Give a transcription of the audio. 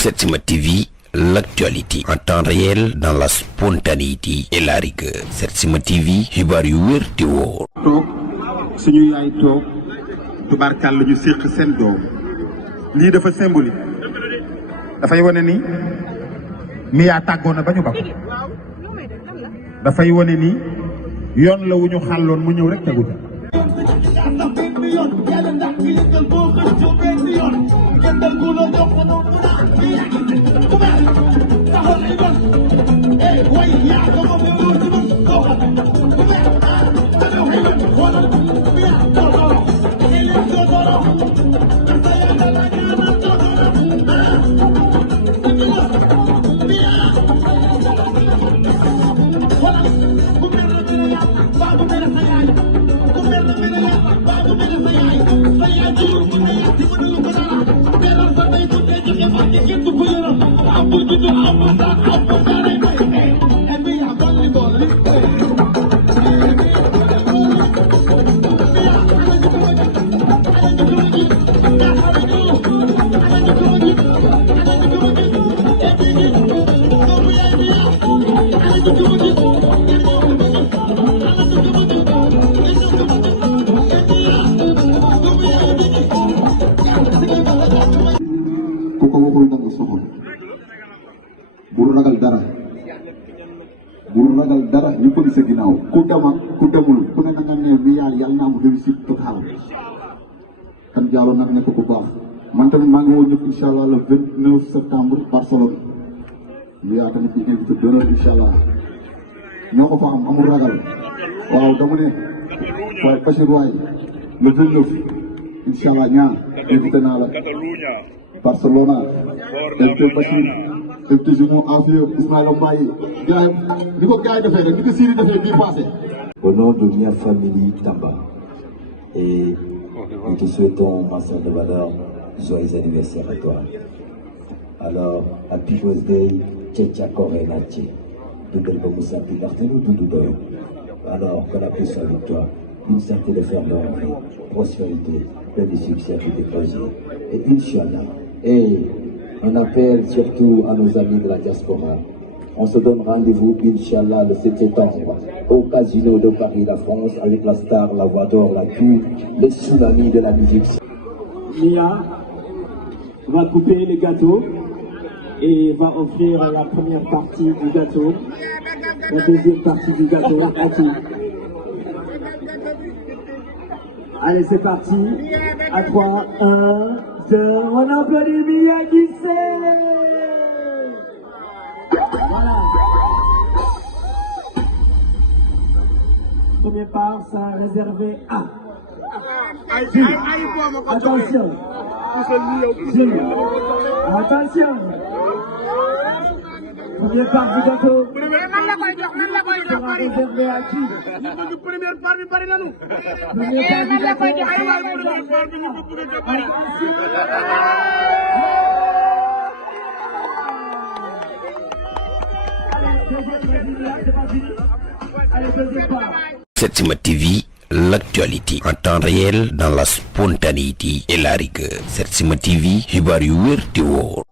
Setsima TV, l'actualité en temps réel dans la spontanéité et la rigueur. Setsima TV, xibaar yu wér te wóor. toog suñu yaay toog tubaarkàlla ñu séq seen doom lii dafa symbolique dafay wane ni Mia tàggoo na ba ñu ba dafay wane ni yoon la wu ñu xàlloon mu ñëw rek tegu ca. Kuko waxul dang soxol bul ragal dara ñu ko sa ginaaw ku dem ak ku demul ku ne nga ne mi yàlla na am réussite totale kan jaalo nak ne ko bu baax man tamit maa ngi woon ñëpp inshallah le 29 septembre Barcelone mi yaa tamit ci invité d'honneur inshallah ñoo ko fa am amul ragal waaw dama ne waaye Bachir waay le 29 inshallah ñaan invité naa la Barcelona, invité Bachir, invité Jumo Afio, Ismaïla Mbaye, Au nom de Mia Family Tamba, et nous te souhaitons, ma sœur de valeur, joyeux anniversaire à toi. Alors, happy birthday, Tchétcha Korenachi, Doudel Bomoussa Pilartelo Doudoudoy. Alors, que la paix soit avec toi, une santé de faire l'ombre, prospérité, plein de succès à tous tes projets. Et Inch'Allah. Et on appelle surtout à nos amis de la diaspora. On se donne rendez-vous, Inch'Allah, le 7 septembre, au Casino de Paris, la France, avec la star, la voix d'or, la pluie, les tsunamis de la musique. Mia va couper les gâteaux et va offrir la première partie du gâteau, la deuxième partie du gâteau à qui? Allez, c'est parti. À 3, 1, 2, on applaudit Mia Guissé. Voilà. Première part, ça a réservé à. Attention. Attention. Première part du gâteau. Sera réservé à qui? Première part du gâteau. Setsima TV, l'actualité en temps réel dans la spontanéité et la rigueur. Setsima TV, xibaar yu wér te wóor.